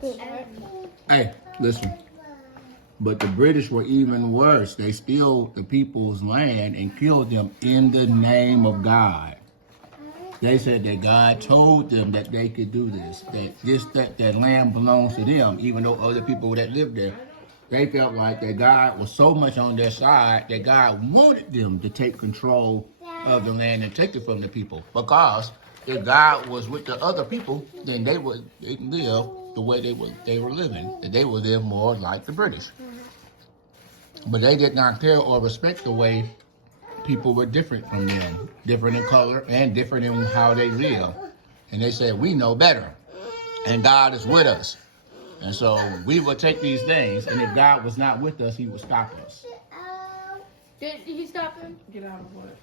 Hey, listen. But the British were even worse. They stole the people's land and killed them in the name of God. They said that God told them that they could do this, that land belongs to them, even though other people that lived there, they felt like that God was so much on their side that God wanted them to take control of the land and take it from the people. Because if God was with the other people, then they would live the way they were living, and they would live more like the British. But they did not care or respect the way people were different from them, different in color and different in how they live. And they said, we know better, and God is with us. And so we would take these things, and if God was not with us, he would stop us. Did he stop him? Get out of what?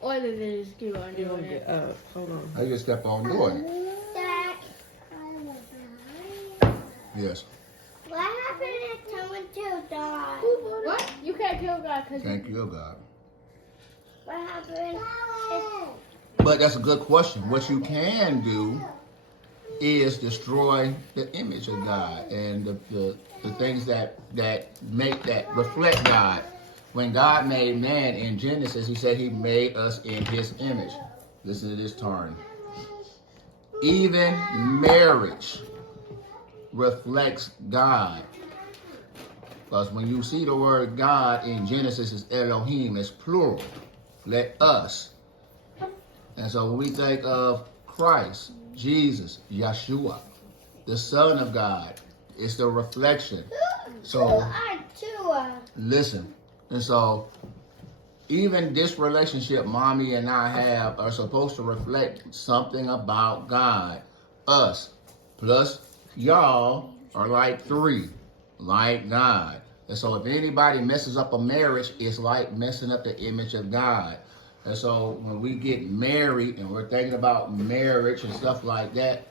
Or did they just keep on doing it? Hold on. I just kept on doing it. Yes. What happened if someone killed God? What? You can't kill God because Thank you, God. What happened if... But that's a good question. What you can do is destroy the image of God and the things that reflect God. When God made man in Genesis, he said he made us in his image. Listen to this turn. Even marriage reflects God. Because when you see the word God in Genesis, it's Elohim, it's plural. Let us. And so when we think of Christ, Jesus, Yeshua, the Son of God, it's the reflection. So listen. And so even this relationship mommy and I have are supposed to reflect something about God. Us plus y'all are like three, like God. And so if anybody messes up a marriage, it's like messing up the image of God. And so when we get married and we're thinking about marriage and stuff like that,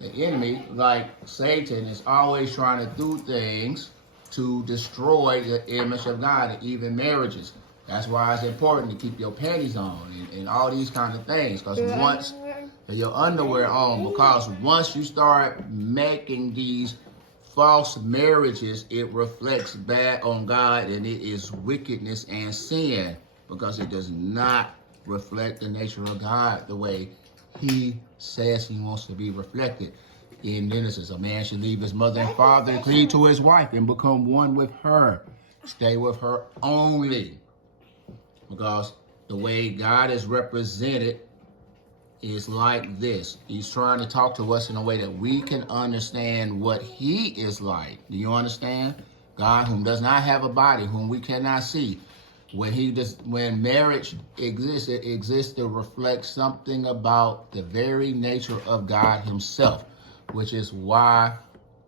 the enemy, like Satan, is always trying to do things to destroy the image of God, and even marriages. That's why it's important to keep your panties on and all these kind of things. Because once your underwear on, because once you start making these false marriages, it reflects bad on God, and it is wickedness and sin, because it does not reflect the nature of God the way he says he wants to be reflected. In Genesis, a man should leave his mother and father and cleave to his wife and become one with her. Stay with her only. Because the way God is represented is like this. He's trying to talk to us in a way that we can understand what he is like. Do you understand? God, whom does not have a body, whom we cannot see. When marriage exists, it exists to reflect something about the very nature of God himself, which is why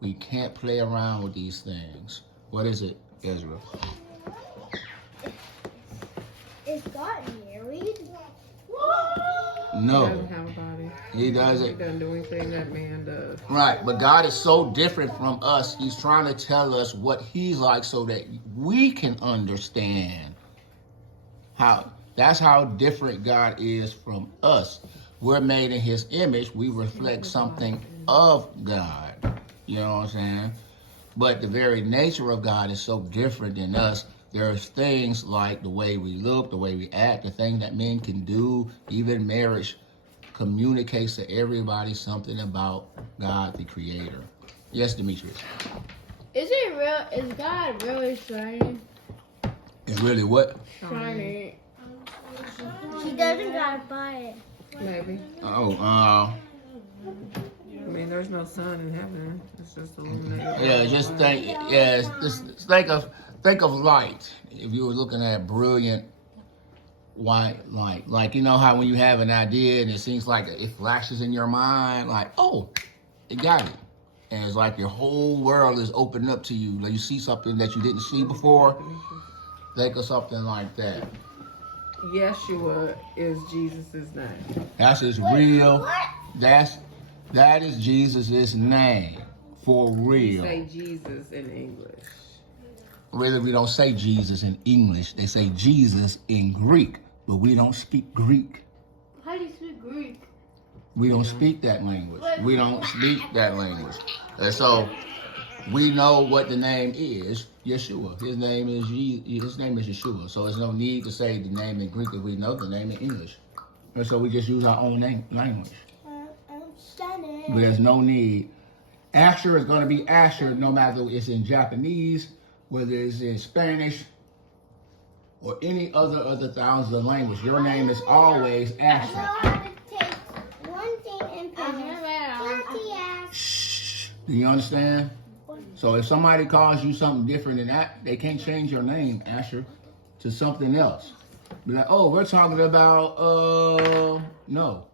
we can't play around with these things. What is it, Ezra? Is God married? No. He doesn't have a body. He doesn't. He doesn't do anything that man does. Right, but God is so different from us. He's trying to tell us what he's like so that we can understand that's how different God is from us. We're made in his image. We reflect something of God. You know what I'm saying? But the very nature of God is so different than us. There's things like the way we look, the way we act, the things that men can do. Even marriage communicates to everybody something about God, the creator. Yes, Demetrius? Is it real? Is God really shining? It's really what? Shining. He doesn't gotta buy it. Maybe. Oh, I mean, there's no sun in heaven. It's just illuminated. yeah, just think of light. If you were looking at brilliant white light, like you know how when you have an idea and it seems like it flashes in your mind, like, oh, it got it. And it's like your whole world is opened up to you. Like you see something that you didn't see before. Think of something like that. Yeshua is Jesus' name. That's his real. That is Jesus' name for real. Say Jesus in English. Really, we don't say Jesus in English. They say Jesus in Greek, but we don't speak Greek. How do you speak Greek? We don't speak that language. We don't speak that language. And so we know what the name is, Yeshua. His name is Yeshua. So there's no need to say the name in Greek if we know the name in English. And so we just use our own language. I'm stunning. But there's no need. Asher is going to be Asher no matter if it's in Japanese, whether it's in Spanish, or any other thousands of languages. Your name is always I Asher. know how to take one thing and put it. Shh. Do you understand? So if somebody calls you something different than that, they can't change your name, Asher, to something else. Be like, oh, we're talking about, no.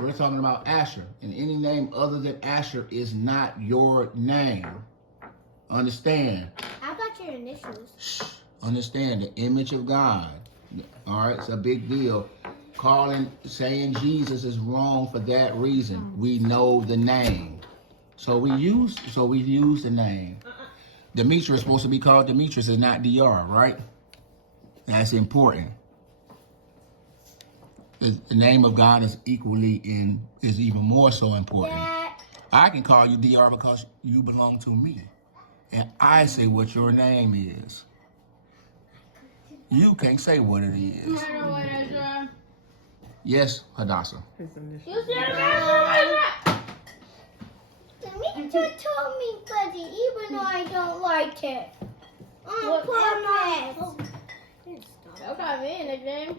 We're talking about Asher. And any name other than Asher is not your name. Understand? I got your initials. Shh. Understand the image of God. All right, it's a big deal. Saying Jesus is wrong for that reason. We know the name. So we use the name. Demetrius is supposed to be called Demetrius and not DR, right? That's important. The name of God is even more so important. Dad. I can call you DR because you belong to me. And I say what your name is. You can't say what it is. Yes, Hadassah. His initials. You said it. Demetra told me fuzzy even though I don't like it. What? Poor mess. Don't call me a nickname.